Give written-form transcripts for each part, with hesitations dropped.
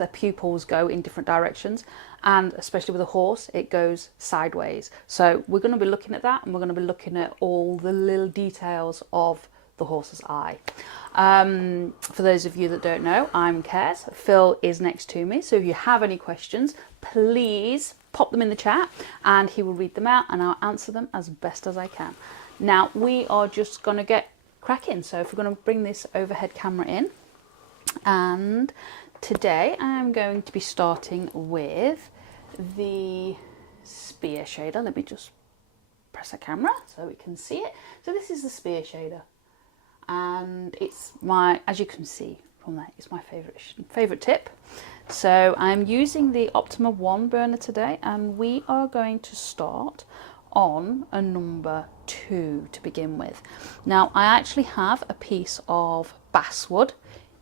the pupils go in different directions, and especially with a horse it goes sideways. So we're going to be looking at that, and we're going to be looking at all the little details of the horse's eye. For those of you that don't know, I'm Kez. Phil is next to me, so if you have any questions, please pop them in the chat and he will read them out and I'll answer them as best as I can. Now we are just going to get cracking, so if we're going to bring this overhead camera in, and today I'm going to be starting with the spear shader. Let me just press a camera so we can see it. So this is the spear shader, and it's my, as you can see from that, it's my favorite tip. So I'm using the Optima 1 burner today, and we are going to start on a number 2 to begin with. Now I actually have a piece of basswood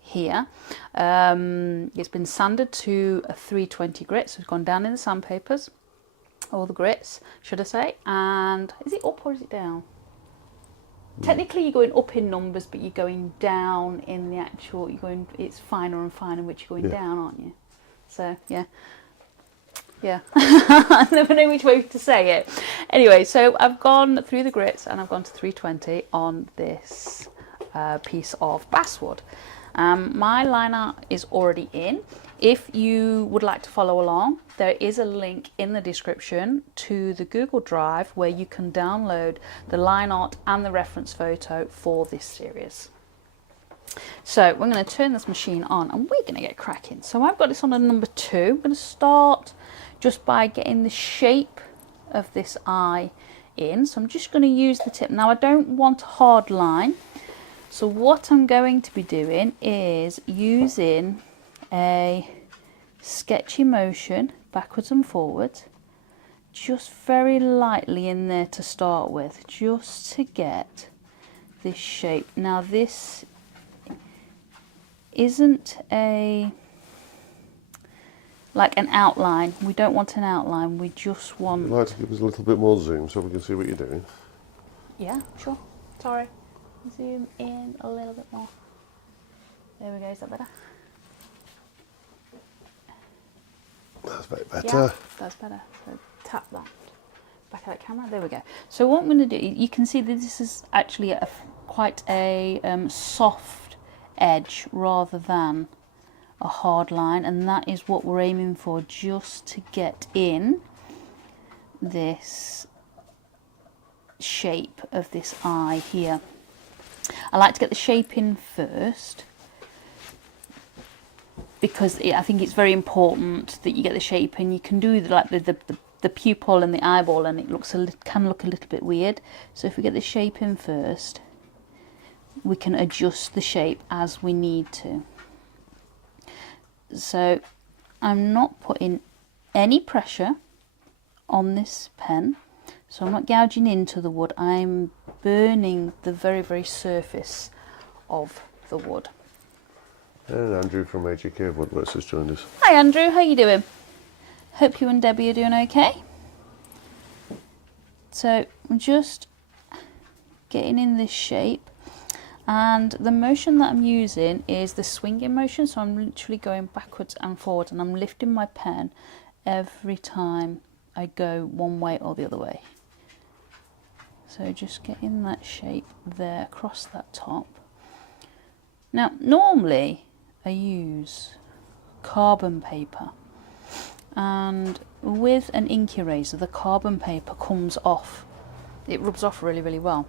here. It's been sanded to a 320 grit, so it's gone down in the sandpapers, or the grits should I say. And is it up or is it down? Technically you're going up in numbers, but you're going down in the actual, it's finer and finer, which you're going down, aren't you? So yeah. I never know which way to say it. Anyway, so I've gone through the grits and I've gone to 320 on this piece of basswood. My line art is already in. If you would like to follow along, there is a link in the description to the Google Drive where you can download the line art and the reference photo for this series. So we're going to turn this machine on and we're going to get cracking. So I've got this on a number 2. I'm going to start just by getting the shape of this eye in. So I'm just going to use the tip. Now I don't want a hard line. So what I'm going to be doing is using a sketchy motion backwards and forwards, just very lightly in there to start with, just to get this shape. Now this isn't like an outline. We don't want an outline, we just want... You'd like to give us a little bit more zoom so we can see what you're doing? Yeah, sure. Sorry. Zoom in a little bit more. There we go, is that better? That's very better. Yeah, that's better. So tap that back of that camera. There we go. So what I'm going to do, you can see that this is actually quite a soft edge rather than a hard line, and that is what we're aiming for, just to get in this shape of this eye here. I like to get the shape in first because I think it's very important that you get the shape in. You can do like the pupil and the eyeball and it can look a little bit weird. So if we get the shape in first, we can adjust the shape as we need to. So I'm not putting any pressure on this pen. So I'm not gouging into the wood, I'm burning the very, very surface of the wood. And Andrew from AGK Woodworks has joined us. Hi Andrew, how you doing? Hope you and Debbie are doing okay. So I'm just getting in this shape, and the motion that I'm using is the swinging motion, so I'm literally going backwards and forwards, and I'm lifting my pen every time I go one way or the other way. So just getting that shape there across that top. Now normally I use carbon paper, and with an ink eraser the carbon paper comes off, it rubs off really, really well.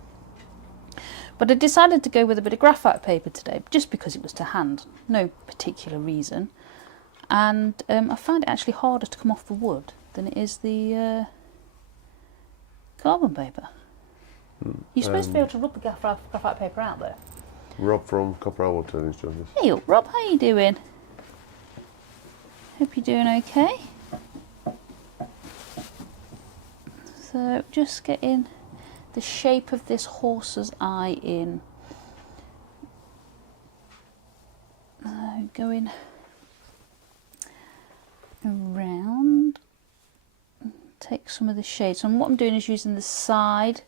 But I decided to go with a bit of graphite paper today just because it was to hand, no particular reason. And I find it actually harder to come off the wood than it is the carbon paper. You're supposed to be able to rub the graphite paper out though. Rob from Copper Owl Turnings joined us. Hey up, Rob, how you doing? Hope you're doing okay. So just getting the shape of this horse's eye in. Going around, take some of the shade. So what I'm doing is using the side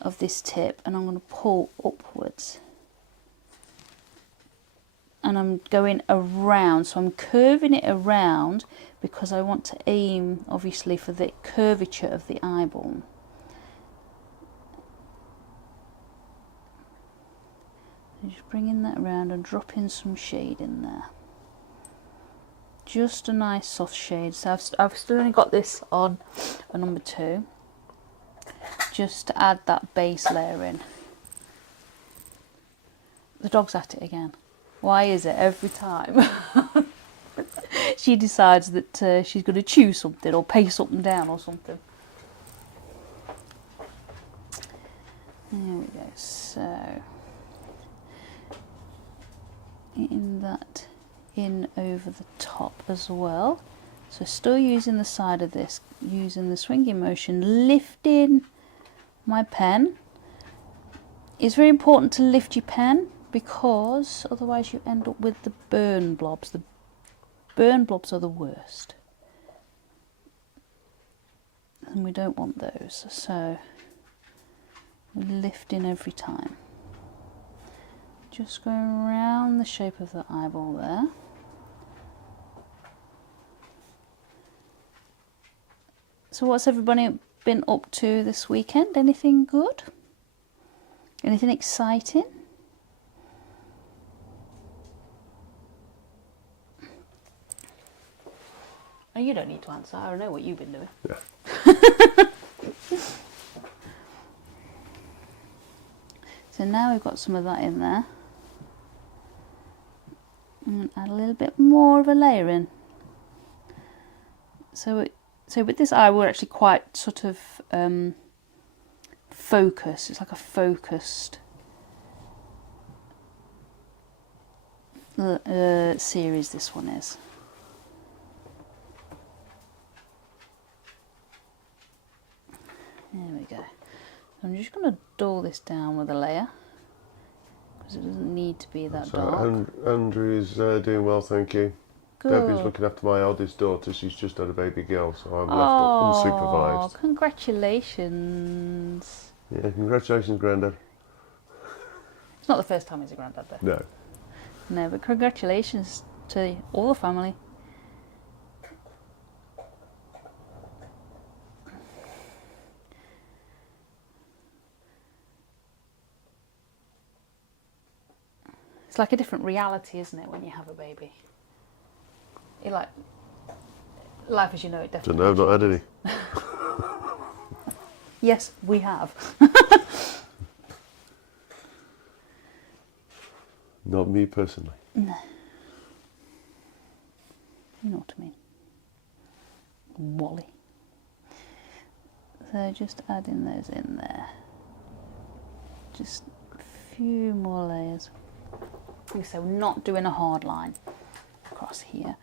of this tip and I'm going to pull upwards and I'm going around, so I'm curving it around because I want to aim obviously for the curvature of the eyeball. So just bringing that around and dropping some shade in there. Just a nice soft shade. So I've still only got this on a number 2, just to add that base layer in. The dog's at it again. Why is it every time she decides that she's going to chew something or pace up and down or something? There we go. So getting that in over the top as well. So still using the side of this, using the swinging motion, lifting my pen. It's very important to lift your pen because otherwise you end up with the burn blobs. The burn blobs are the worst, and we don't want those, so we're lifting every time. Just going around the shape of the eyeball there. So what's everybody been up to this weekend? Anything good? Anything exciting? Oh, you don't need to answer. I don't know what you've been doing. Yeah. So now we've got some of that in there. And add a little bit more of a layer in. So with this eye, we're actually quite sort of focused. It's like a focused series, this one is. There we go. I'm just going to dull this down with a layer because it doesn't need to be that dark. Andrew is doing well, thank you. Good. Debbie's looking after my eldest daughter. She's just had a baby girl, so I'm left unsupervised. Congratulations. Yeah, congratulations, Grandad. It's not the first time he's a granddad, though. No. No, but congratulations to all the family. It's like a different reality, isn't it, when you have a baby? You're like, life as you know it definitely. Don't know, I've not had any. Yes, we have. Not me personally. No. You know what I mean. Wally. So just adding those in there. Just a few more layers. So we're not doing a hard line across here.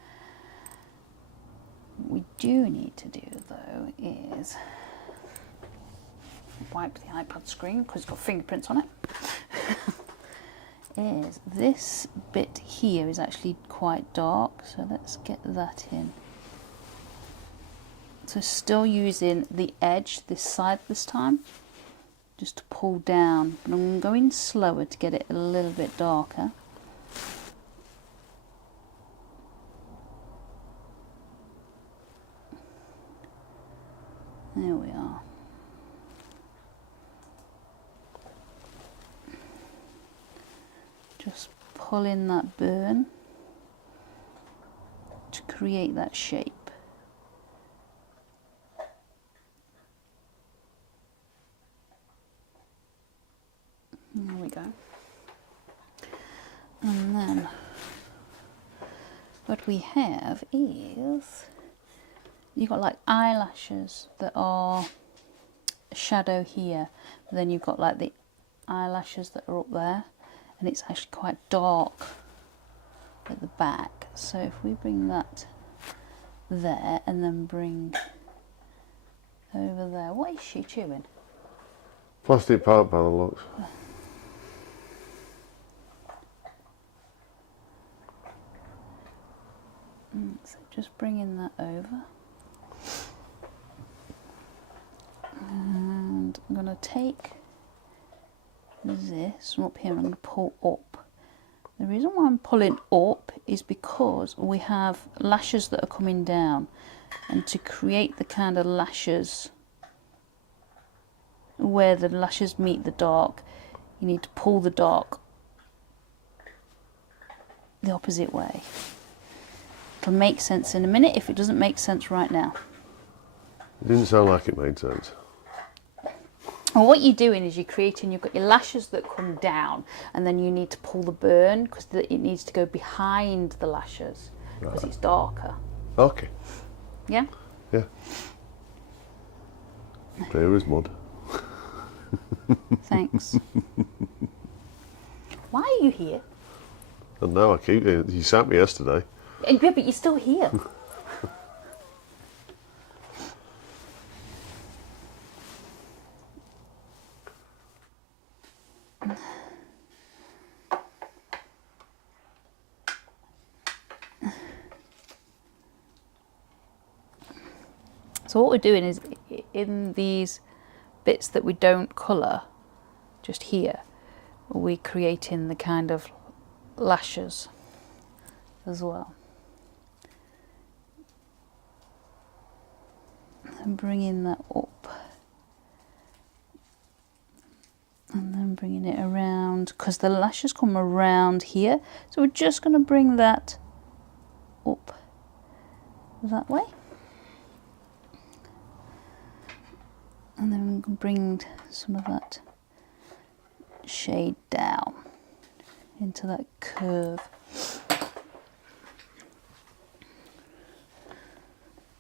What we do need to do though is wipe the iPad screen because it's got fingerprints on it. Is this bit here is actually quite dark, so let's get that in. So still using the edge this side this time, just to pull down, but I'm going slower to get it a little bit darker. There we are. Just pull in that burn to create that shape. There we go. And then what we have is you've got like eyelashes that are a shadow here, but then you've got like the eyelashes that are up there, and it's actually quite dark at the back. So if we bring that there and then bring over there, what is she chewing? Plastic pipe by the looks. So just bringing that over. And I'm going to take this from up here and I'm going to pull up The reason why I'm pulling up is because we have lashes that are coming down, and to create the kind of lashes where the lashes meet the dark, you need to pull the dark the opposite way. It'll make sense in a minute if it doesn't make sense right now. It didn't sound like it made sense. Well, what you're doing is you've got your lashes that come down, and then you need to pull the burn because it needs to go behind the lashes because it's darker. Okay. Yeah? Yeah. Clear as mud. Thanks. Why are you here? And now I keep it. You sat me yesterday. Yeah, but you're still here. So what we're doing is, in these bits that we don't colour, just here, we're creating the kind of lashes as well. And bringing that up. And then bringing it around, because the lashes come around here. So we're just going to bring that up that way. And then we can bring some of that shade down into that curve.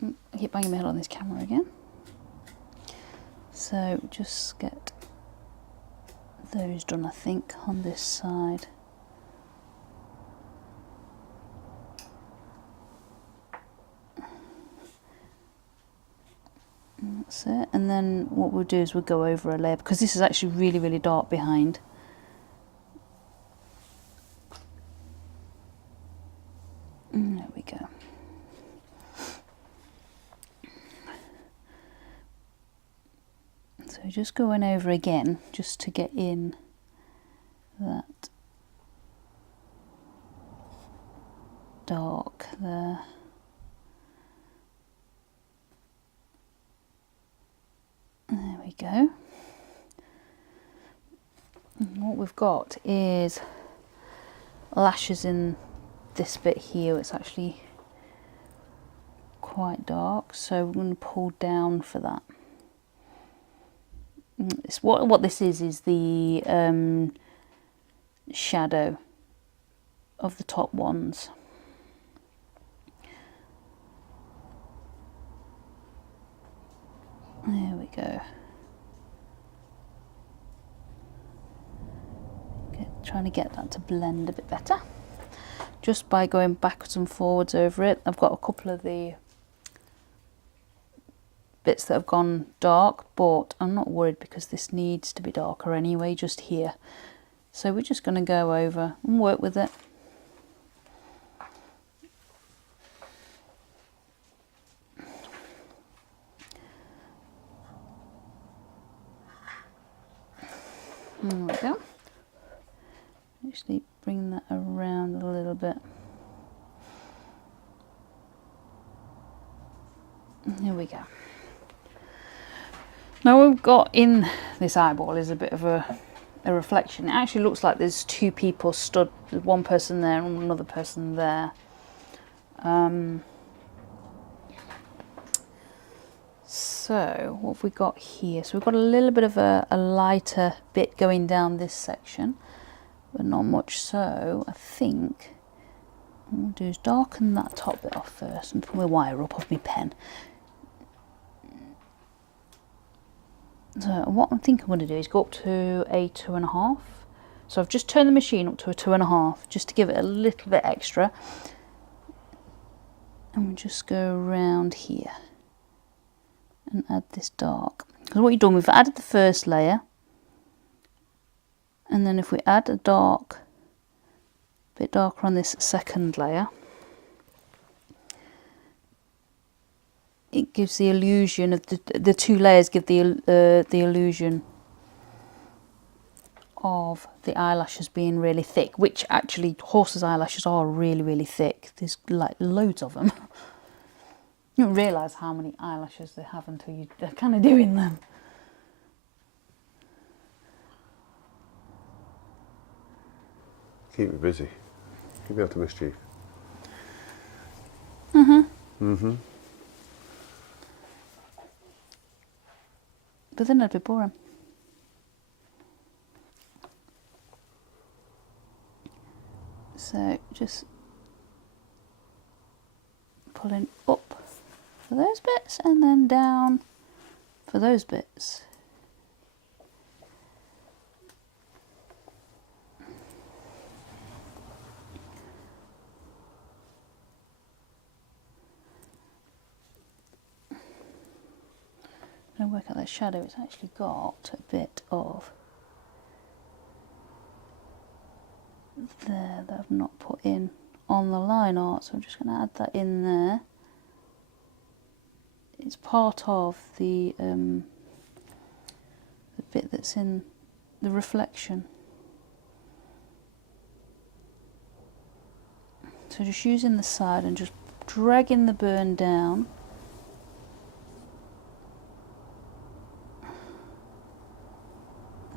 I keep banging my head on this camera again. So just get those done, I think, on this side. That's it. And then what we'll do is we'll go over a layer, because this is actually really, really dark behind. There we go. So just going over again, just to get in that dark there. There we go. And what we've got is lashes in this bit here. It's actually quite dark, so we're going to pull down for that. It's what this is the shadow of the top ones. There we go. Trying to get that to blend a bit better, just by going backwards and forwards over it. I've got a couple of the bits that have gone dark, but I'm not worried because this needs to be darker anyway, just here. So we're just going to go over and work with it. There we go. Actually bring that around a little bit. Here we go. Now what we've got in this eyeball is a bit of a reflection. It actually looks like there's two people stood, there's one person there and another person there. So what have we got here? So we've got a little bit of a lighter bit going down this section, but not much. So I think what we'll do is darken that top bit off first and put my wire up of my pen. So what I think I'm going to do is go up to a 2.5. So I've just turned the machine up to a 2.5 just to give it a little bit extra. And we'll just go around here and add this dark. Because what you've done, we've added the first layer. And then if we add a dark, bit darker on this second layer, it gives the illusion of the two layers give the illusion of the eyelashes being really thick, which actually horses' eyelashes are really, really thick. There's like loads of them. You don't realise how many eyelashes they have until they're kind of doing them. Keep me busy. Keep me out of mischief. But then it'd be boring. So just pulling up for those bits and then down for those bits. I'm going to work out that shadow. It's actually got a bit of there that I've not put in on the line art, so I'm just going to add that in there. It's part of the bit that's in the reflection. So just using the side and just dragging the burn down.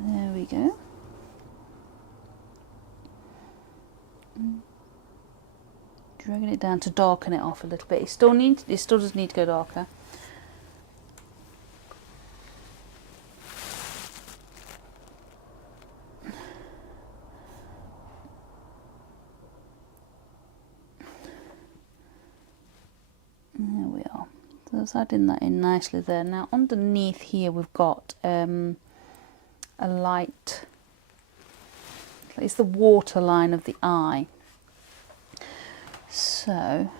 There we go. Dragging it down to darken it off a little bit. It still does need to go darker. There we are. So that's adding that in nicely there. Now underneath here we've got a light, it's the water line of the eye. So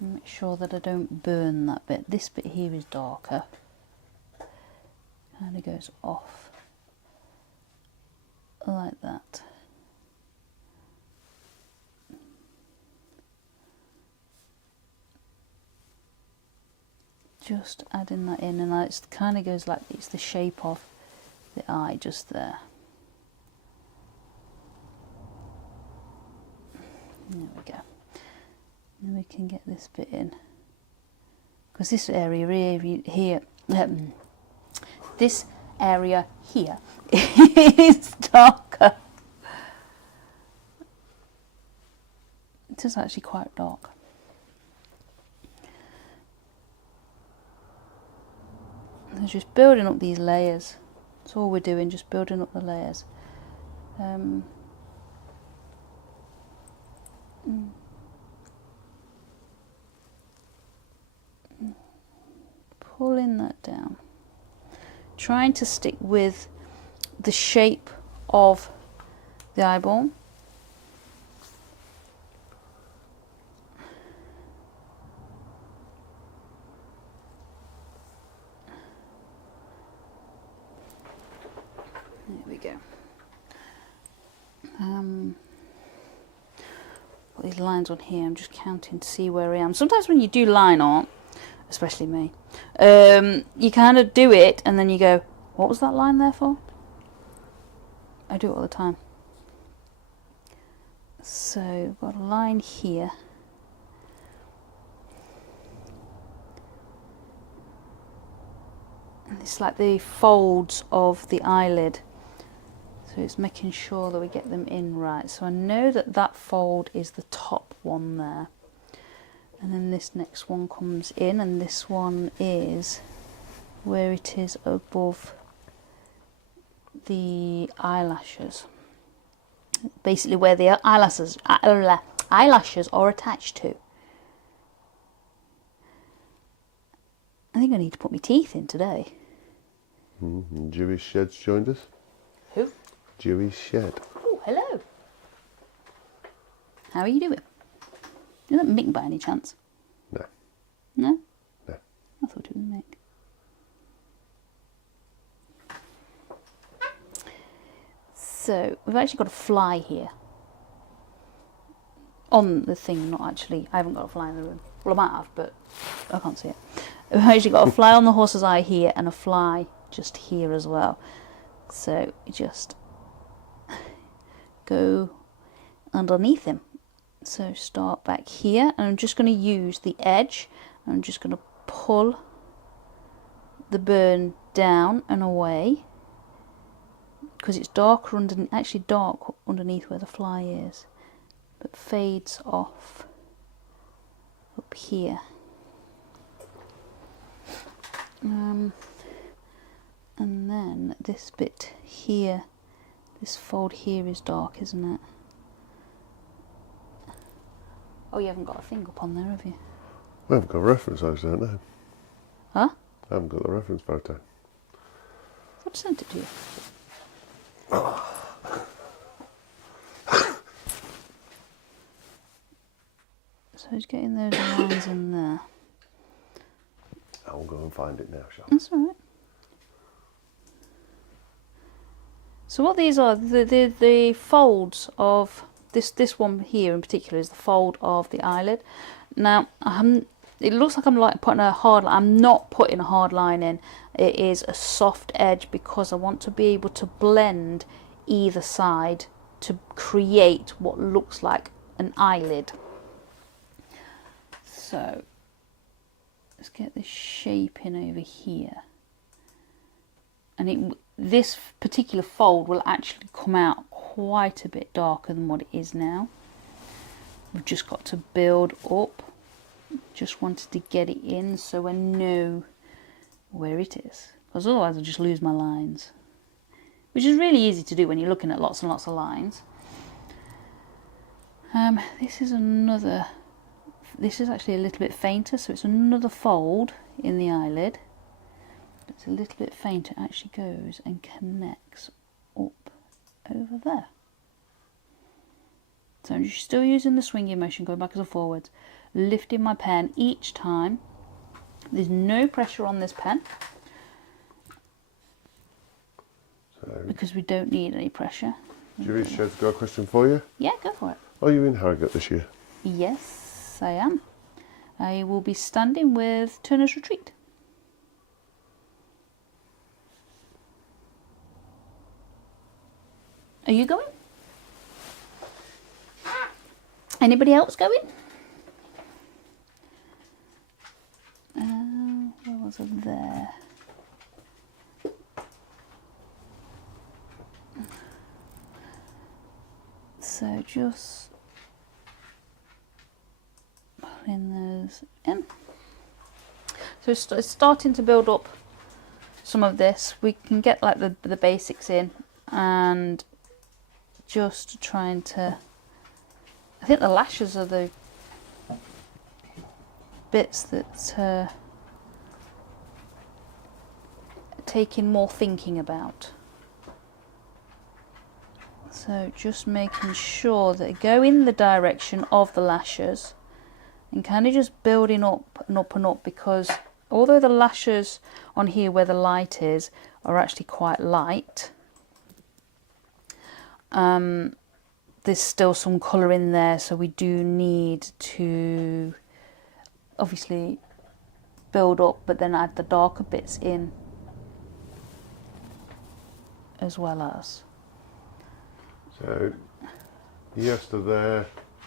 make sure that I don't burn that bit. This bit here is darker, kind of goes off like that. Just adding that in, and it kind of goes like it's the shape of the eye just there. There we go. Then we can get this bit in, because this area here this area here is darker. It is actually quite dark. So just building up these layers. That's all we're doing, just building up the layers. Pulling that down. Trying to stick with the shape of the eyeball. There we go. Put these lines on here. I'm just counting to see where I am. Sometimes when you do line art, especially me, you kind of do it and then you go, what was that line there for? I do it all the time. So I've got a line here. And it's like the folds of the eyelid. So it's making sure that we get them in right. So I know that that fold is the top one there. And then this next one comes in, and this one is where it is above the eyelashes. Basically where the eyelashes are attached to. I think I need to put my teeth in today. Jewish Shed's joined us. Who? Jewish Shed. Oh, hello. How are you doing? Is that Mick by any chance? No. No? No. I thought it was Mick. So, we've actually got a fly here. On the thing, not actually. I haven't got a fly in the room. Well, I might have, but I can't see it. We've actually got a fly on the horse's eye here and a fly just here as well. So you just go underneath him. So start back here, and I'm just going to use the edge. I'm just going to pull the burn down and away, because it's darker under, actually dark underneath where the fly is, but fades off up here. And then this bit here, this fold here is dark, isn't it? Oh, you haven't got a thing up on there, have you? I haven't got a reference, I don't know. Huh? I haven't got the reference photo. What sent it to you? So it's getting those lines in there. I'll go and find it now, shall I? That's all right. So what these are, the folds of this one here in particular is the fold of the eyelid. Now it looks like I'm like putting a hard line. I'm not putting a hard line in. It is a soft edge because I want to be able to blend either side to create what looks like an eyelid. So let's get this shape in over here, and this particular fold will actually come out quite a bit darker than what it is now. We've just got to build up. Just wanted to get it in so I know where it is, because otherwise I'll just lose my lines, which is really easy to do when you're looking at lots and lots of lines. This is actually a little bit fainter, so it's another fold in the eyelid. It's a little bit fainter, it actually goes and connects up over there. So I'm still using the swinging motion, going backwards and forwards, lifting my pen each time. There's no pressure on this pen, because we don't need any pressure. Julie, I've got a question for you. Yeah, go for it. Are you in Harrogate this year? Yes, I am. I will be standing with Turner's Retreat. Are you going? Anybody else going? Where was it there? So just pulling those in. So it's starting to build up some of this. We can get like the basics in, and just trying to, I think the lashes are the bits that taking more thinking about. So just making sure that I go in the direction of the lashes and kind of just building up and up and up, because although the lashes on here where the light is are actually quite light, there's still some colour in there, so we do need to obviously build up, but then add the darker bits in as well as. So, yes to there.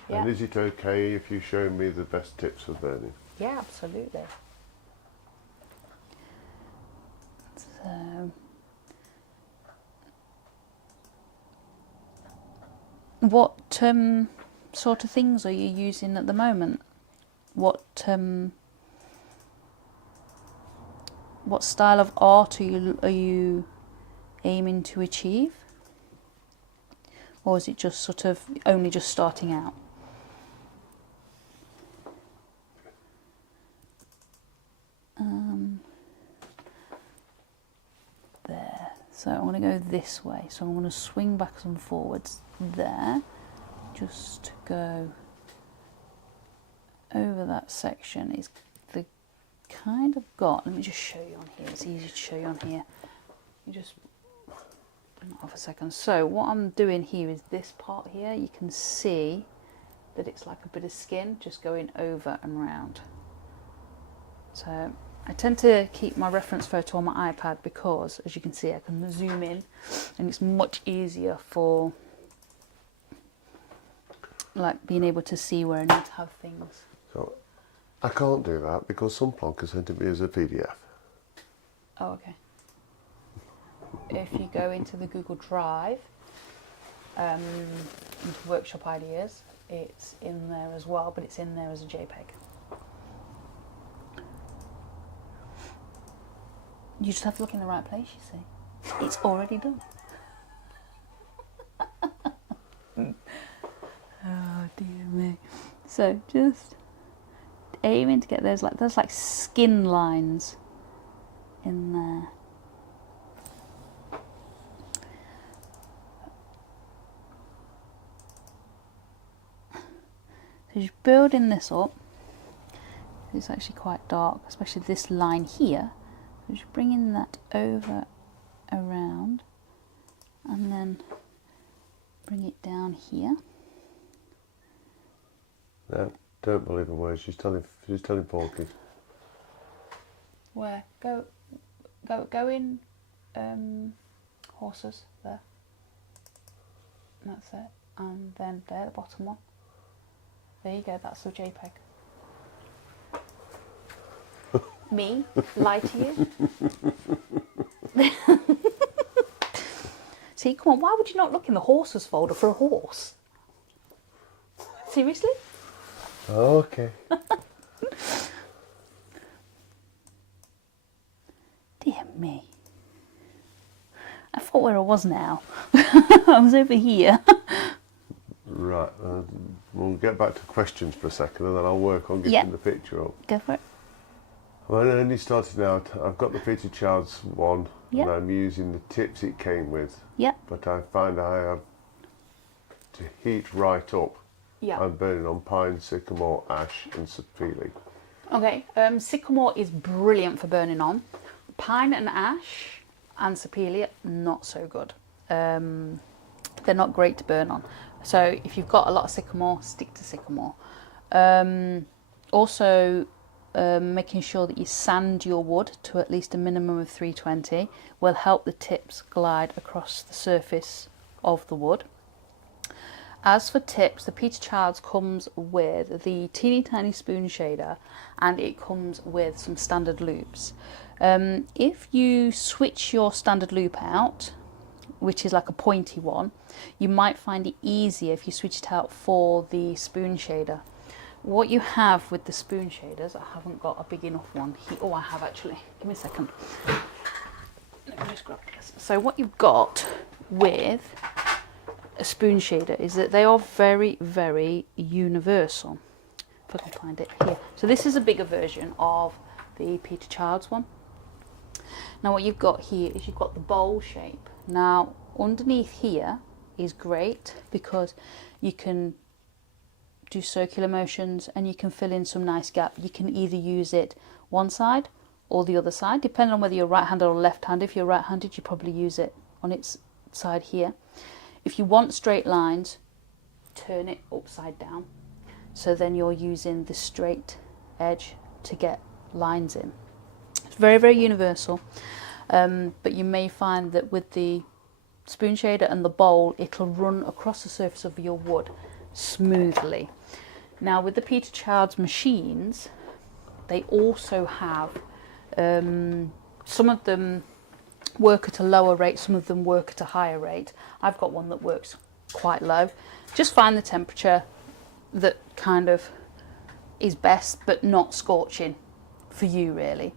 Yeah. And is it okay if you show me the best tips for burning? Yeah, absolutely. So, what sort of things are you using at the moment? What style of art are you aiming to achieve? Or is it just sort of only just starting out? There. So I'm going to go this way. So I'm going to swing backwards and forwards there, just to go over that section. It's the kind of got, let me just show you on here, it's easy to show you on here. You just bring it off a second. So what I'm doing here is this part here, you can see that it's like a bit of skin just going over and round. So I tend to keep my reference photo on my iPad because, as you can see, I can zoom in and it's much easier for like being able to see where I need to have things. So I can't do that because some plonker sent it me as a PDF. Oh, okay. If you go into the Google Drive, into Workshop Ideas, it's in there as well, but it's in there as a JPEG. You just have to look in the right place, you see. It's already done. Oh dear me. So just aiming to get there's like skin lines in there. So just building this up. It's actually quite dark, especially this line here. So just bringing that over, around, and then bring it down here. No, don't believe a word. She's telling Porky. Where? Go in horses there. And that's it. And then there, the bottom one. There you go, that's the JPEG. Me? Lie to you? See, come on, why would you not look in the horses folder for a horse? Seriously? Okay. Dear me. I thought where I was now. I was over here. Right, we'll get back to questions for a second and then I'll work on getting the picture up. Go for it. When I only started out, I've got the Peter Child's one and I'm using the tips it came with. Yep. But I find I have to heat right up. Yeah. I'm burning on pine, sycamore, ash and sapele. Okay, sycamore is brilliant for burning on. Pine and ash and sapele, not so good. They're not great to burn on. So if you've got a lot of sycamore, stick to sycamore. Also, making sure that you sand your wood to at least a minimum of 320 will help the tips glide across the surface of the wood. As for tips, the Peter Childs comes with the teeny tiny spoon shader and it comes with some standard loops. If you switch your standard loop out, which is like a pointy one, you might find it easier if you switch it out for the spoon shader. What you have with the spoon shaders, I haven't got a big enough one here. Oh, I have actually. Give me a second. Let me just grab this. So what you've got with a spoon shader is that they are very, very universal. If I can find it here. So this is a bigger version of the Peter Childs one. Now what you've got here is you've got the bowl shape. Now underneath here is great because you can do circular motions and you can fill in some nice gap. You can either use it one side or the other side, depending on whether you're right-handed or left-handed. If you're right-handed, you probably use it on its side here. If you want straight lines, turn it upside down. So then you're using the straight edge to get lines in. It's very, very universal. But you may find that with the spoon shader and the bowl, it'll run across the surface of your wood smoothly. Now with the Peter Childs machines, they also have some of them work at a lower rate, some of them work at a higher rate. I've got one that works quite low. Just find the temperature that kind of is best, but not scorching for you really,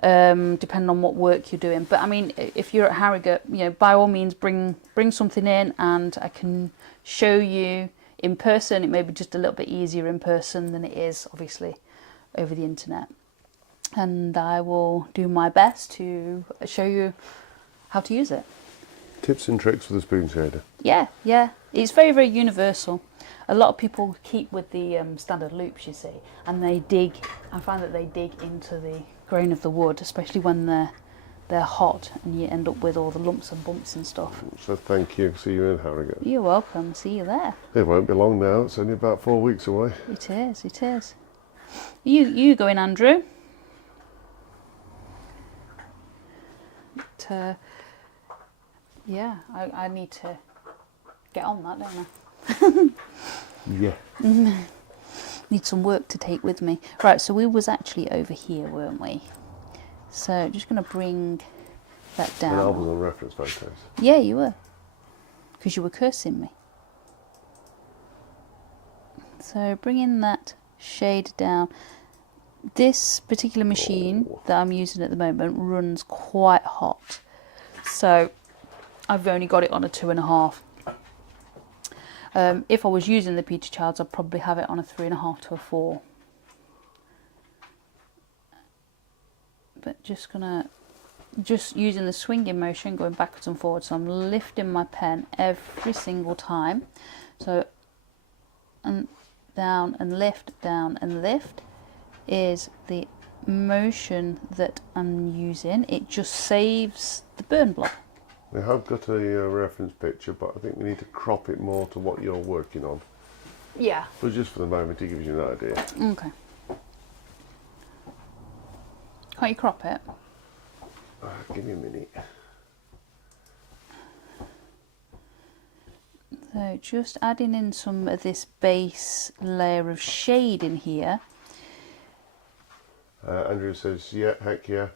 depending on what work you're doing. But I mean, if you're at Harrogate, you know, by all means bring something in and I can show you in person. It may be just a little bit easier in person than it is obviously over the internet, and I will do my best to show you how to use it. Tips and tricks for the spoon shader. Yeah, it's very, very universal. A lot of people keep with the standard loops, you see, and they dig. I find that they dig into the grain of the wood, especially when they're hot, and you end up with all the lumps and bumps and stuff. So thank you. See you in Harrogate. You're welcome. See you there. It won't be long now. It's only about 4 weeks away. It is. You going, Andrew? yeah, I need to get on that, don't I? Yeah. Need some work to take with me. Right, so we was actually over here, weren't we? So just going to bring that down. And I was on reference photos. Yeah, you were. Because you were cursing me. So bringing that shade down. This particular machine that I'm using at the moment runs quite hot. So I've only got it on a 2.5. If I was using the Peachy Childs, I'd probably have it on a 3.5 to a 4. But just using the swinging motion, going backwards and forwards. So I'm lifting my pen every single time. So, and down and lift, down and lift is the motion that I'm using. It just saves the burn block. We have got a reference picture, but I think we need to crop it more to what you're working on. Yeah. But just for the moment, it gives you an idea. Okay. Can't you crop it? Give me a minute. So just adding in some of this base layer of shade in here. Andrew says, yeah, heck yeah.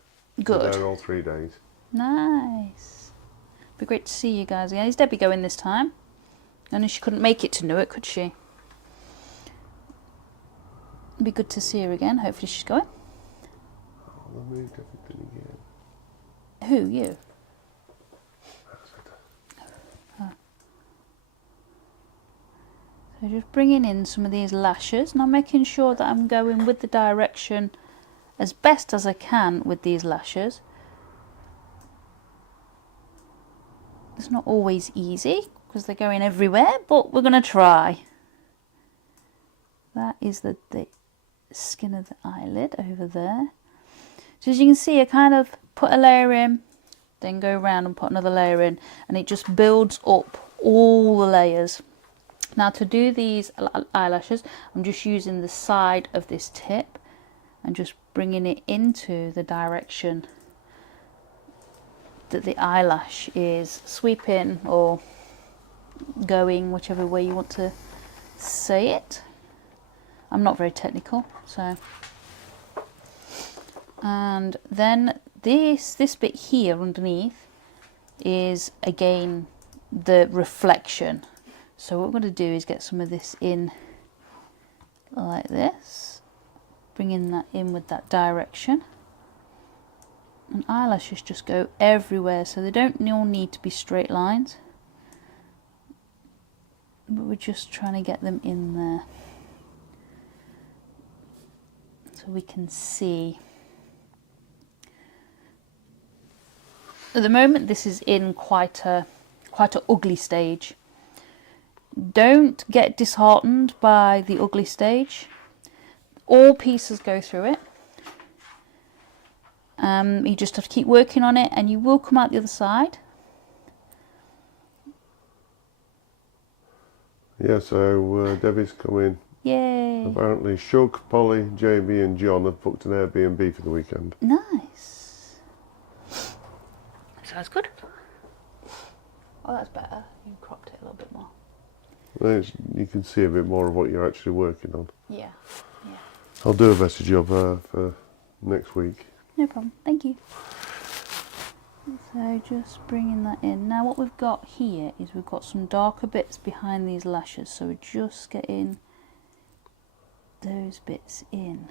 Good. We're there all 3 days. Nice. Be great to see you guys again. Is Debbie going this time? I know she couldn't make it to Newark, could she? Be good to see her again. Hopefully she's going. Oh, they moved everything again. Who, you? Oh. So just bringing in some of these lashes. Now making sure that I'm going with the direction as best as I can with these lashes. It's not always easy because they're going everywhere, but we're going to try. That is the skin of the eyelid over there. So as you can see, I kind of put a layer in, then go around and put another layer in, and it just builds up all the layers. Now to do these eyelashes, I'm just using the side of this tip and just bringing it into the direction that the eyelash is sweeping or going, whichever way you want to say it. I'm not very technical, so. And then this bit here underneath is again the reflection. So what we're going to do is get some of this in like this, bringing that in with that direction. And eyelashes just go everywhere, so they don't all need to be straight lines, but we're just trying to get them in there so we can see. At the moment this is in quite a ugly stage. Don't get disheartened by the ugly stage. All pieces go through it. You just have to keep working on it and you will come out the other side. Yeah, so Debbie's coming. Yay. Apparently Shug, Polly, Jamie and John have booked an Airbnb for the weekend. Nice. Sounds good. Oh, that's better. You cropped it a little bit more. You can see a bit more of what you're actually working on. Yeah. Yeah. I'll do a better job for next week. No problem. Thank you. So just bringing that in. Now what we've got here is we've got some darker bits behind these lashes. So we're just getting those bits in.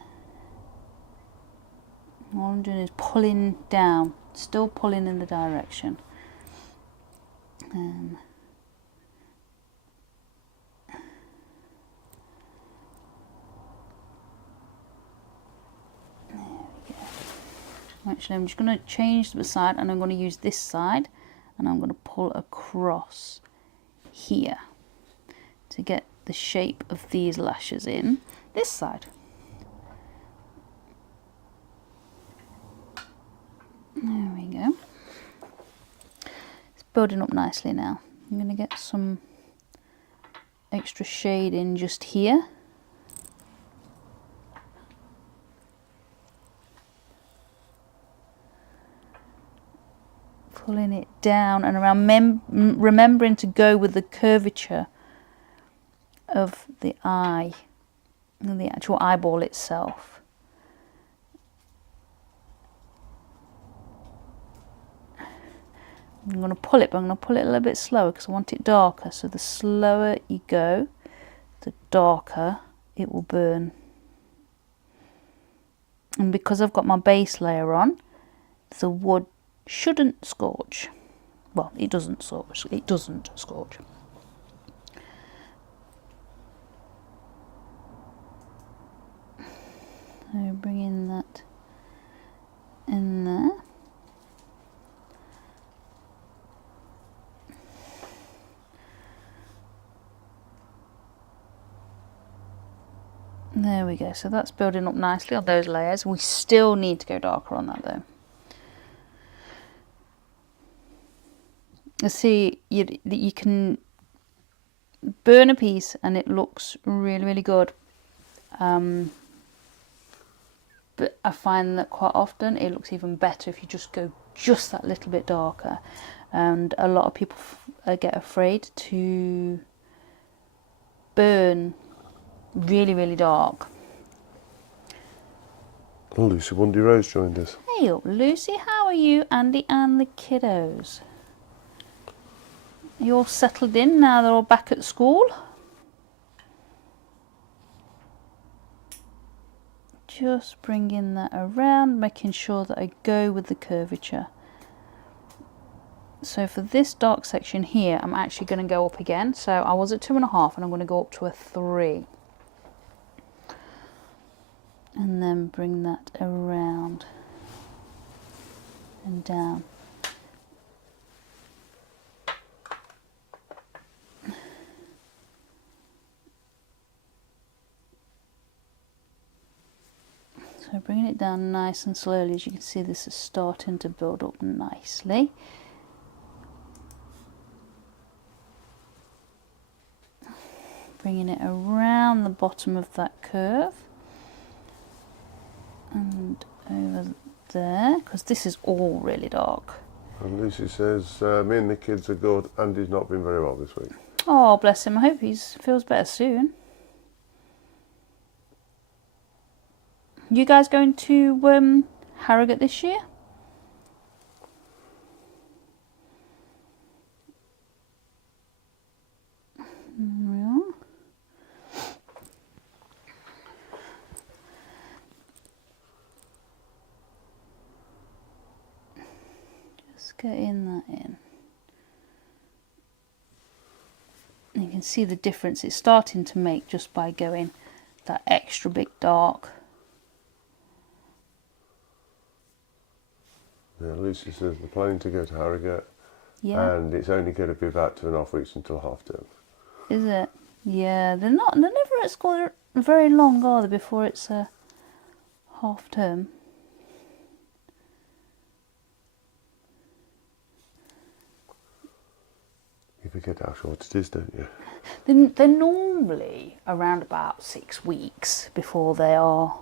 All I'm doing is pulling down, still pulling in the direction. There we go. Actually, I'm just going to change the side and I'm going to use this side and I'm going to pull across here to get the shape of these lashes in this side. There we go. It's building up nicely now. I'm going to get some extra shade in just here. pulling it down and around, remembering to go with the curvature of the eye and the actual eyeball itself. I'm going to pull it, but I'm going to pull it a little bit slower because I want it darker. So the slower you go, the darker it will burn. And because I've got my base layer on, the wood shouldn't scorch. Well, it doesn't scorch. It doesn't scorch. So bringing that in there. There we go, so that's building up nicely on those layers. We still need to go darker on that though. See, you can burn a piece and it looks really, really good. But I find that quite often it looks even better if you just go just that little bit darker. And a lot of people get afraid to burn really, really dark. Oh, Lucy Bundy Rose joined us. Hey up, Lucy, how are you, Andy and the kiddos? Are you all settled in now they're all back at school? Just bringing that around, making sure that I go with the curvature. So for this dark section here, I'm actually going to go up again. So I was at 2.5 and I'm going to go up to a 3. And then bring that around and down. So bringing it down nice and slowly. As you can see, this is starting to build up nicely. Bringing it around the bottom of that curve and over there, because this is all really dark. And Lucy says, me and the kids are good. Andy's not been very well this week. Oh, bless him. I hope he feels better soon. You guys going to Harrogate this year? There we are. Just getting that in. You can see the difference it's starting to make just by going that extra big dark. Yeah, Lucy says they're planning to go to Harrogate, Yeah. and it's only going to be about 2.5 weeks until half term. Is it? Yeah, they're never at school very long, are they, before it's a half term? You forget how short it is, don't you? They're normally around about 6 weeks before they are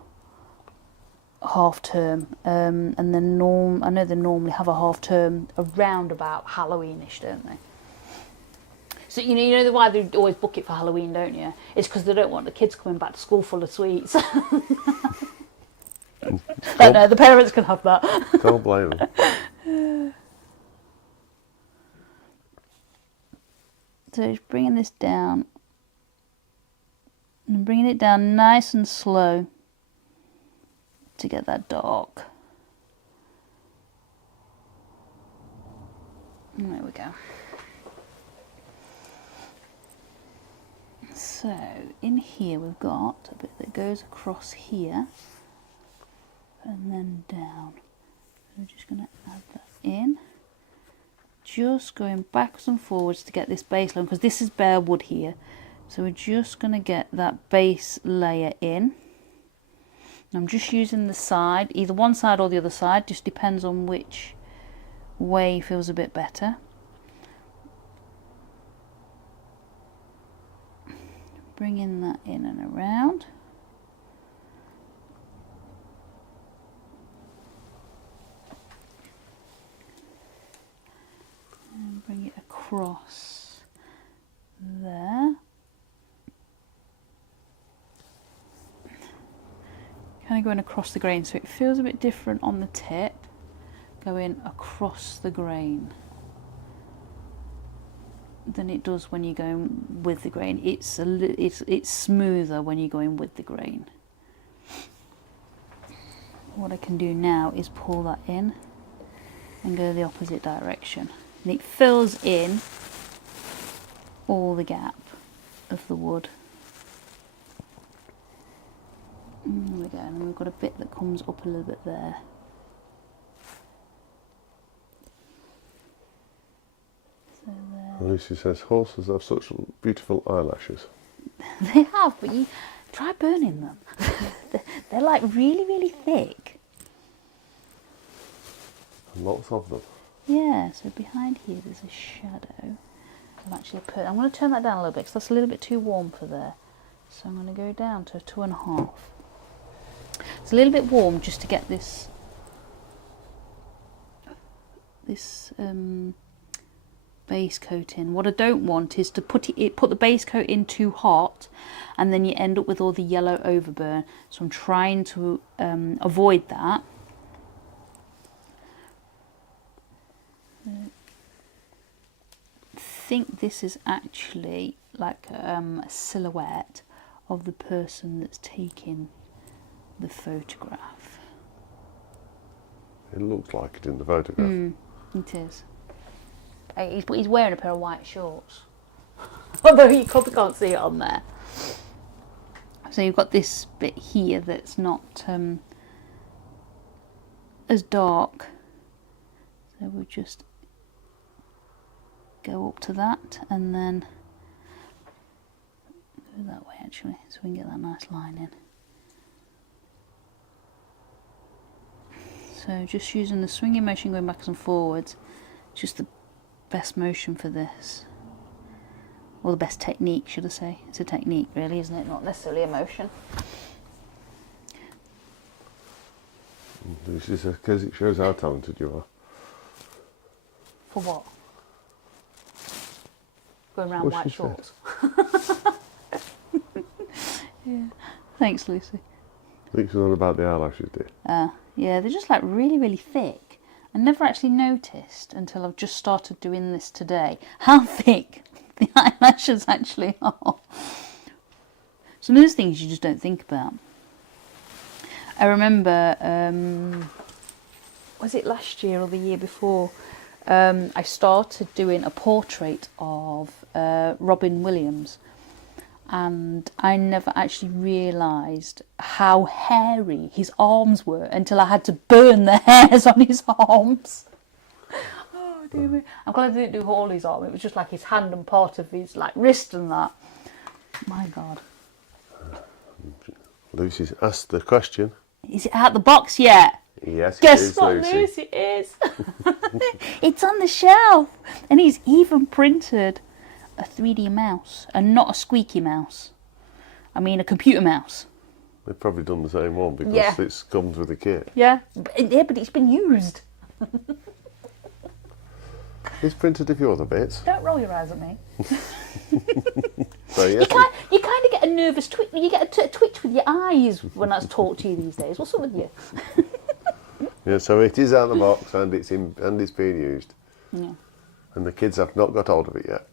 half term, and then I know they normally have a half term around about Halloweenish, don't they? So you know why they always book it for Halloween, don't you? It's because they don't want the kids coming back to school full of sweets. No, the parents can have that. Don't blame them. So just bringing this down and bringing it down nice and slow to get that dark. And there we go. So in here we've got a bit that goes across here and then down. So we're just going to add that in. Just going backwards and forwards to get this base layer, because this is bare wood here. So we're just going to get that base layer in. I'm just using the side, either one side or the other side, just depends on which way feels a bit better. Bringing that in and around. across there. Kind of going across the grain, so it feels a bit different on the tip, going across the grain than it does when you're going with the grain. It's smoother when you're going with the grain. What I can do now is pull that in and go the opposite direction, and it fills in all the gap of the wood. There we go, and then we've got a bit that comes up a little bit there. So there. Lucy says horses have such beautiful eyelashes. They have, but you try burning them. They're like really, really thick. And lots of them. Yeah, so behind here there's a shadow. I'm going to turn that down a little bit because that's a little bit too warm for there. So I'm going to go down to 2.5. It's a little bit warm just to get this base coat in. What I don't want is to put the base coat in too hot, and then you end up with all the yellow overburn. So I'm trying to avoid that. I think this is actually like a silhouette of the person that's taking the photograph. It looks like it in the photograph. It is. He's wearing a pair of white shorts, although you probably can't see it on there. So you've got this bit here that's not as dark. So we'll just go up to that and then go that way actually, so we can get that nice line in. So just using the swinging motion going backwards and forwards, just the best motion for this, or the best technique, should I say. It's a technique really, isn't it? Not necessarily a motion. Lucy says, because it shows how talented you are. For what? Going around white shorts. Yeah. Thanks, Lucy. I think she's on about the eyelashes, dear. Yeah, they're just like really, really thick. I never actually noticed until I've just started doing this today how thick the eyelashes actually are. Some of those things you just don't think about. I remember, was it last year or the year before, I started doing a portrait of Robin Williams, and I never actually realised how hairy his arms were until I had to burn the hairs on his arms. Oh dear me. I'm glad I didn't do all his arm, it was just like his hand and part of his like wrist and that. My God. Lucy's asked the question. Is it out the box yet? Yes, Guess it is, what, Lucy. Lucy? It is. It's on the shelf, and he's even printed a 3D mouse, and not a squeaky mouse. I mean a computer mouse. They've probably done the same one because it comes with the kit. Yeah, but it's been used. He's printed a few other bits. Don't roll your eyes at me. So yes, You kind of get a nervous twitch. You get a twitch with your eyes when I talk to you these days. What's up with you? yeah, so it is out of the box and it's being used. Yeah. And the kids have not got hold of it yet.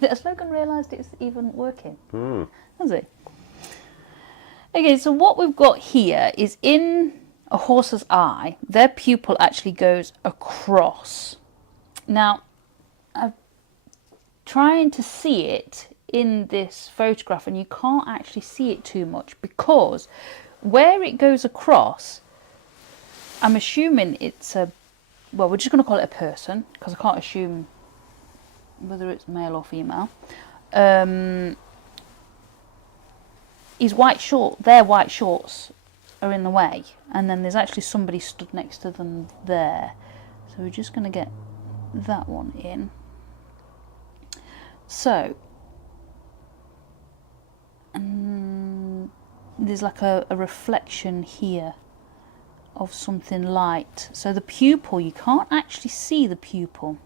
Has Logan realised it's even working? Has he? Okay, so what we've got here is in a horse's eye, their pupil actually goes across. Now, I'm trying to see it in this photograph, and you can't actually see it too much because where it goes across, I'm assuming it's well, we're just going to call it a person because I can't assume whether it's male or female. His white their white shorts are in the way, and then there's actually somebody stood next to them there. So we're just going to get that one in. So there's like a reflection here of something light. So the pupil, you can't actually see the pupil.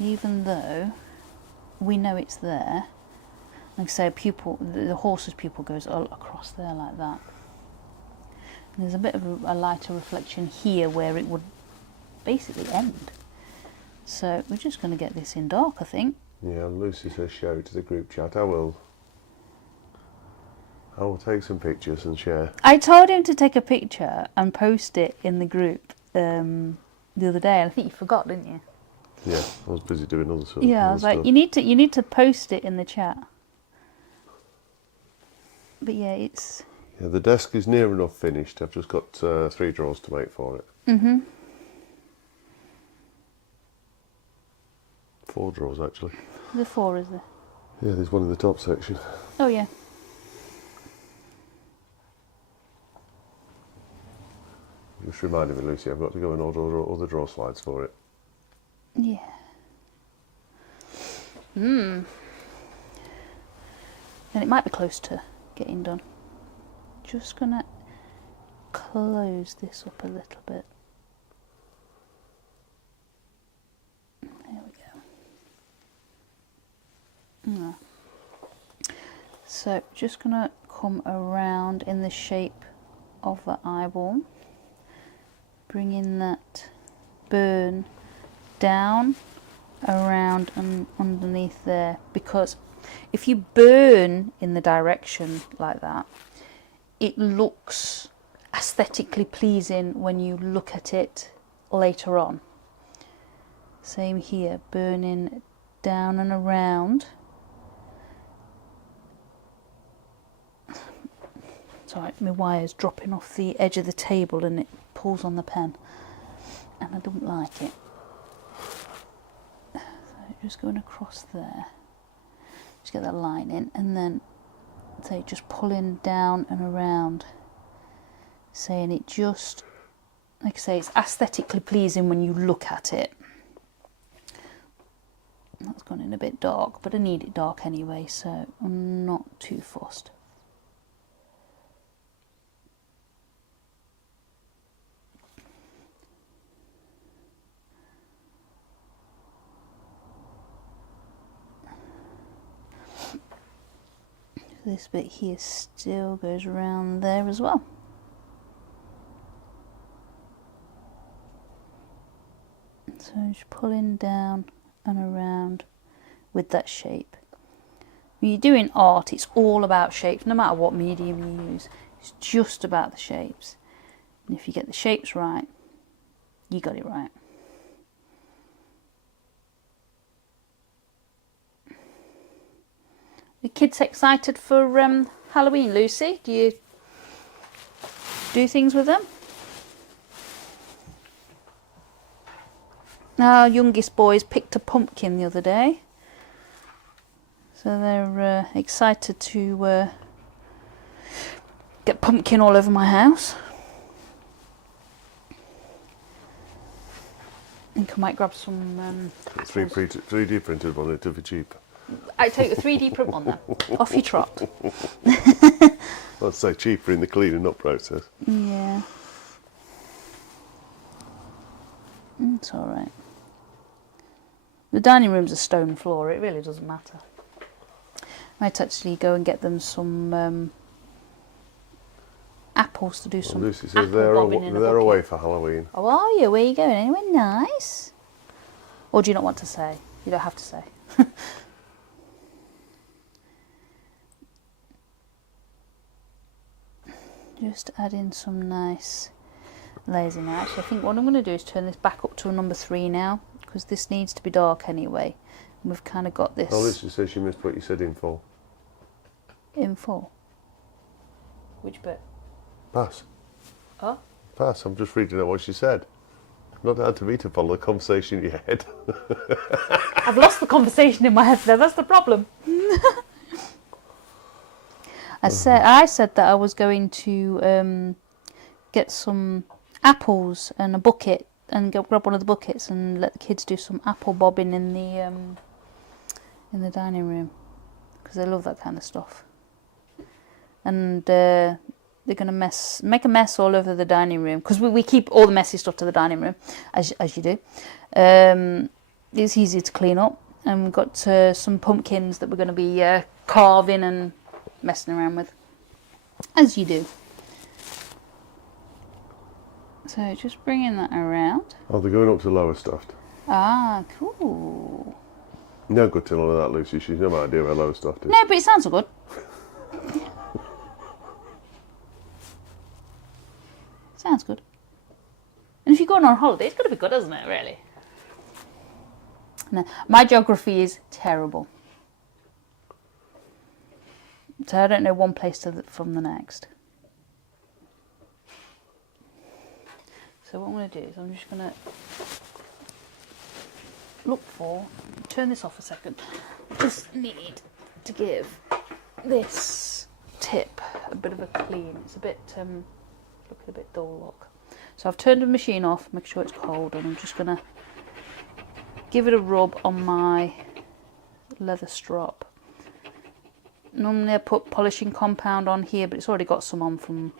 even though we know it's there. Like I say, the horse's pupil goes all across there like that. And there's a bit of a lighter reflection here where it would basically end. So we're just going to get this in dark, I think. Yeah, Lucy says share it to the group chat. I will take some pictures and share. I told him to take a picture and post it in the group the other day, and I think you forgot, didn't you? Yeah, I was busy doing other stuff. Yeah, I was like, you need to post it in the chat. But yeah, it's... Yeah, the desk is near enough finished. I've just got 3 drawers to make for it. 4 drawers, actually. The 4, is there? Yeah, there's one in the top section. Oh, yeah. Just reminded me, Lucy, I've got to go and order other drawer slides for it. Yeah. And it might be close to getting done. Just gonna close this up a little bit. There we go. No. So just gonna come around in the shape of the eyeball, bringing that burn down around and underneath there, because if you burn in the direction like that, it looks aesthetically pleasing when you look at it later on. Same here, burning down and around. Sorry, my wire's dropping off the edge of the table and it pulls on the pen, and I don't like it. So just going across there, just get that line in, and then say just pulling down and around, saying it just, like I say, it's aesthetically pleasing when you look at it. That's gone in a bit dark, but I need it dark anyway, so I'm not too fussed. This bit here still goes around there as well. So just pulling down and around with that shape. When you're doing art, it's all about shapes, no matter what medium you use. It's just about the shapes. And if you get the shapes right, you got it right. The kids excited for Halloween, Lucy? Do you do things with them? Our youngest boys picked a pumpkin the other day, so they're excited to get pumpkin all over my house. I think I might grab some 3D printed one, it'll be cheap. I take the 3D print one then. Off you trot. I'd say cheaper in the cleaning up process. Yeah. It's alright. The dining room's a stone floor, it really doesn't matter. I might actually go and get them some apples to do some Lucy says apple they're away for Halloween. Oh, are you? Where are you going? Anywhere nice? Or do you not want to say? You don't have to say. Just add in some nice layers in there. Actually, I think what I'm going to do is turn this back up to a number 3 now, because this needs to be dark anyway. And we've kind of got this. Oh, Lucy says she missed what you said in full. In full? Which bit? Pass. Oh? Pass, I'm just reading out what she said. Not down to me to follow the conversation in your head. I've lost the conversation in my head there, that's the problem. I said that I was going to get some apples and a bucket and grab one of the buckets and let the kids do some apple bobbing in the dining room, because they love that kind of stuff. And they're going to make a mess all over the dining room, because we keep all the messy stuff to the dining room, as you do. it's easy to clean up. And we've got some pumpkins that we're going to be carving and messing around with, as you do. So just bringing that around. Oh, they're going up to Lowestoft. Ah, cool. No good telling her that, Lucy. She's no idea where Lowestoft is. No, but it sounds so good. Sounds good. And if you're going on holiday, it's got to be good, isn't it, really? No, my geography is terrible. So I don't know one place from the next. So what I'm going to do is I'm just going to look for, turn this off a second. I just need to give this tip a bit of a clean. It's a bit, looking a bit dull, look. So I've turned the machine off, make sure it's cold, and I'm just going to give it a rub on my leather strop. Normally I put polishing compound on here, but it's already got some on from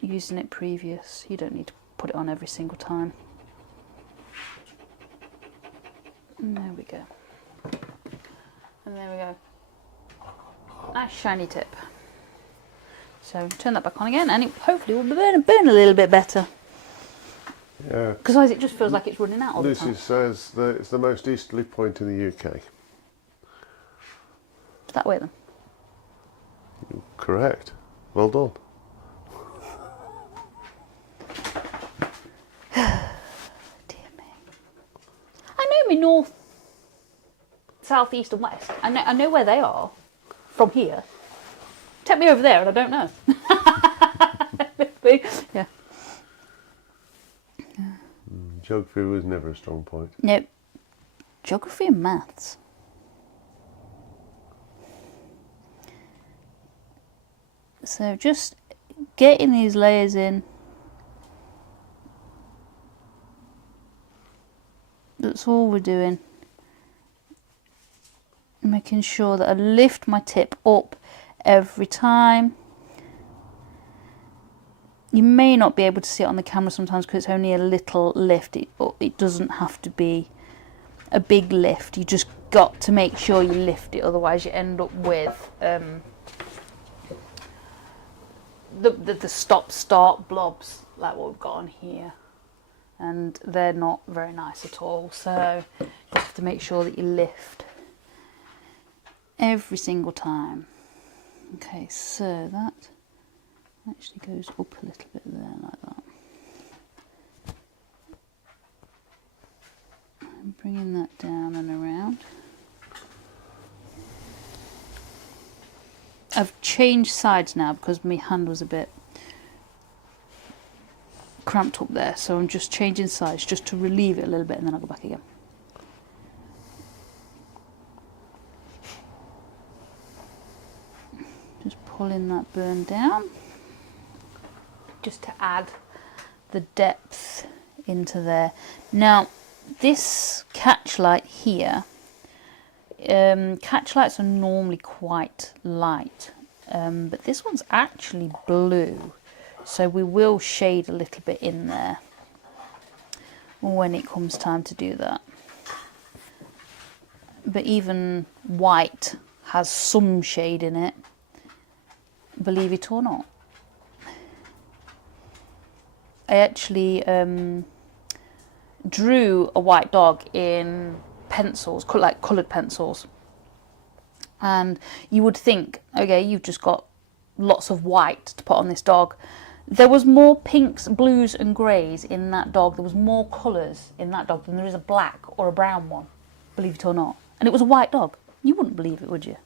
using it previous. You don't need to put it on every single time. And there we go. And there we go. Nice shiny tip. So turn that back on again, and it hopefully will burn a little bit better. Yeah. Because otherwise it just feels like it's running out all the time. Lucy says that it's the most easterly point in the UK. That way then. Correct. Well done. Dear me. I know my north, south, east and west. I know where they are from here. Take me over there and I don't know. Yeah. Geography was never a strong point. No. Geography and maths. So just getting these layers in. That's all we're doing. Making sure that I lift my tip up every time. You may not be able to see it on the camera sometimes because it's only a little lift. It doesn't have to be a big lift. You just got to make sure you lift it, otherwise you end up with the stop-start blobs like what we've got on here, and they're not very nice at all. So you have to make sure that you lift every single time. Okay, so that actually goes up a little bit there like that. I'm bringing that down and around. I've changed sides now because my hand was a bit cramped up there, so I'm just changing sides just to relieve it a little bit, and then I'll go back again. Just pulling that burn down just to add the depth into there. Now this catch light here, catch lights are normally quite light, but this one's actually blue, so we will shade a little bit in there when it comes time to do that. But even white has some shade in it, believe it or not. I actually drew a white dog in pencils, like coloured pencils, and you would think, okay, you've just got lots of white to put on this dog. There was more pinks, blues and greys in that dog. There was more colours in that dog than there is a black or a brown one, believe it or not. And it was a white dog. You wouldn't believe it, would you?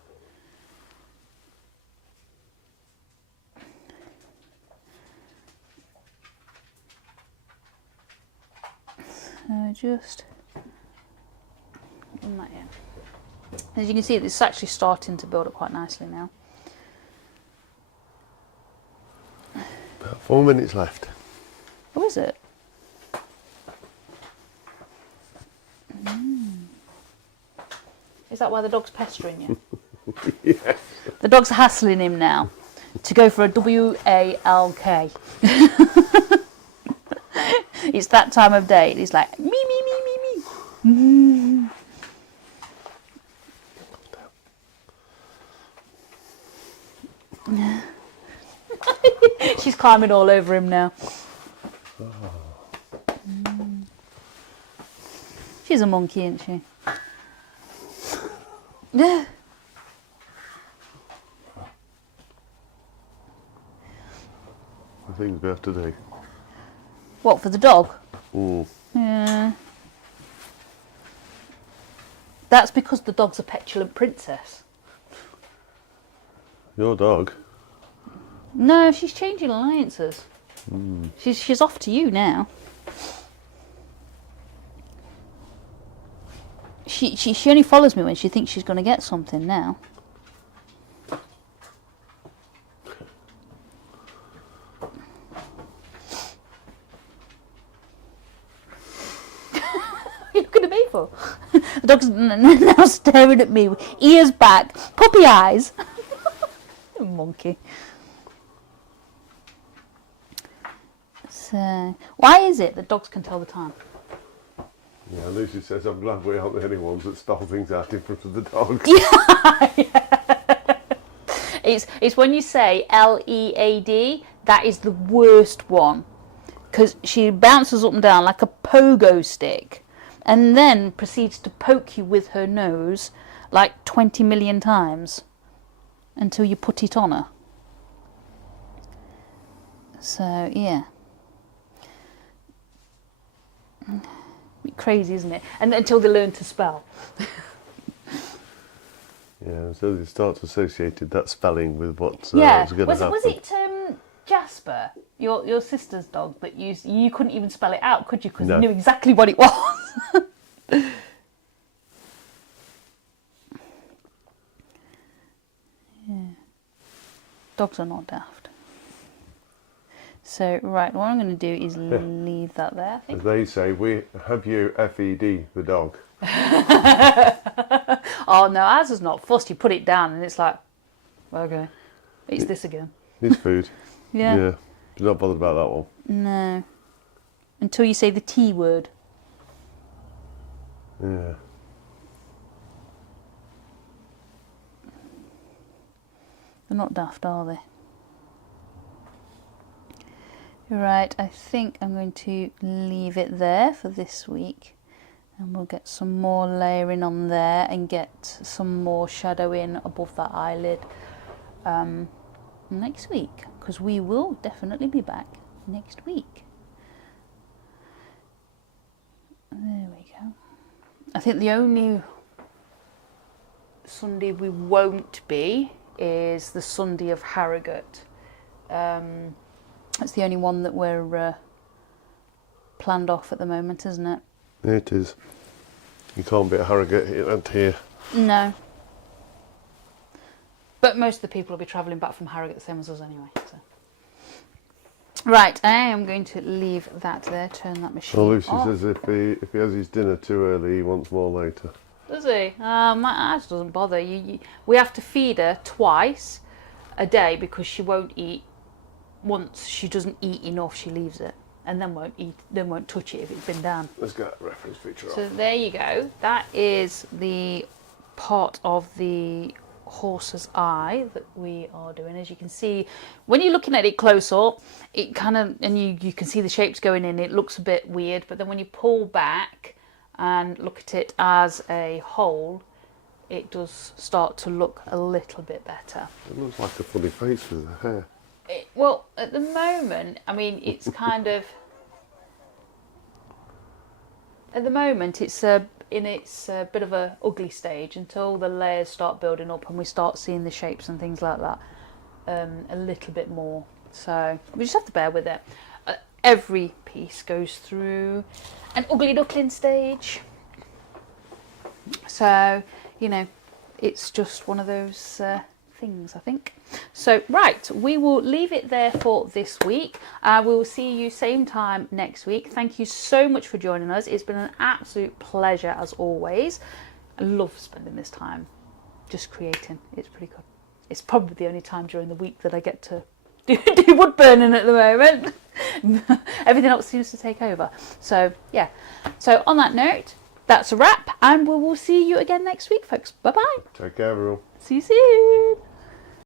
So just in that in. As you can see, it's actually starting to build up quite nicely now. About 4 minutes left. Oh, is it? Is that why the dog's pestering you? Yeah. The dog's hassling him now to go for a WALK. It's that time of day. He's like, me, me, me, me, me. She's climbing all over him now. She's a monkey, isn't she? The things we have to do. What, for the dog? Mm. Yeah. That's because the dog's a petulant princess. Your dog? No, she's changing alliances. She's off to you now. She only follows me when she thinks she's going to get something now. What are you looking at me for? The dog's now staring at me, ears back, puppy eyes. Monkey. So, why is it that dogs can tell the time? Yeah, Lucy says, I'm glad we aren't the only ones that spell things out in front of the dog. Yeah. It's when you say L-E-A-D, that is the worst one. Because she bounces up and down like a pogo stick and then proceeds to poke you with her nose like 20 million times until you put it on her. So, yeah. Crazy, isn't it? And until they learn to spell. Yeah, so they start associated that spelling with what's Yeah. going to happen. Was it Jasper, your sister's dog, that you couldn't even spell it out, could you? Because No. you knew exactly what it was. Yeah. Dogs are not daft. So, right, what I'm going to do is leave that there, I think. As they say, we have you FED the dog. Oh, no, ours is not fussed. You put it down and it's like, okay, it's this again. It's food. Yeah. Yeah. You're not bothered about that one. No. Until you say the T word. Yeah. They're not daft, are they? Right, I think I'm going to leave it there for this week. And we'll get some more layering on there and get some more shadow in above that eyelid next week. Because we will definitely be back next week. There we go. I think the only Sunday we won't be is the Sunday of Harrogate. That's the only one that we're planned off at the moment, isn't it? It is. You can't be at Harrogate and here. No. But most of the people will be travelling back from Harrogate the same as us anyway. So. Right, I am going to leave that there, turn that machine Well, Lucy off. says if he has his dinner too early, he wants more later. Does he? My eyes doesn't bother. We have to feed her twice a day because she won't eat. Once she doesn't eat enough, she leaves it and then won't touch it if it's been down. Let's get that reference picture So off. there you go. That is the part of the horse's eye that we are doing. As you can see, when you're looking at it close up, it kind of, and you can see the shapes going in, it looks a bit weird, but then when you pull back and look at it as a whole, it does start to look a little bit better. It looks like a funny face with the hair. Well, at the moment, I mean, it's kind of... At the moment, it's in its bit of a ugly stage until the layers start building up and we start seeing the shapes and things like that a little bit more. So we just have to bear with it. Every piece goes through an ugly duckling stage. So, you know, it's just one of those things, I think. So, right, we will leave it there for this week. We will see you same time next week. Thank you so much for joining us. It's been an absolute pleasure as always. I love spending this time just creating. It's pretty good. It's probably the only time during the week that I get to do wood burning at the moment. Everything else seems to take over. So, yeah. So, on that note, that's a wrap, and we will see you again next week, folks. Bye-bye. Take care, everyone. See you soon.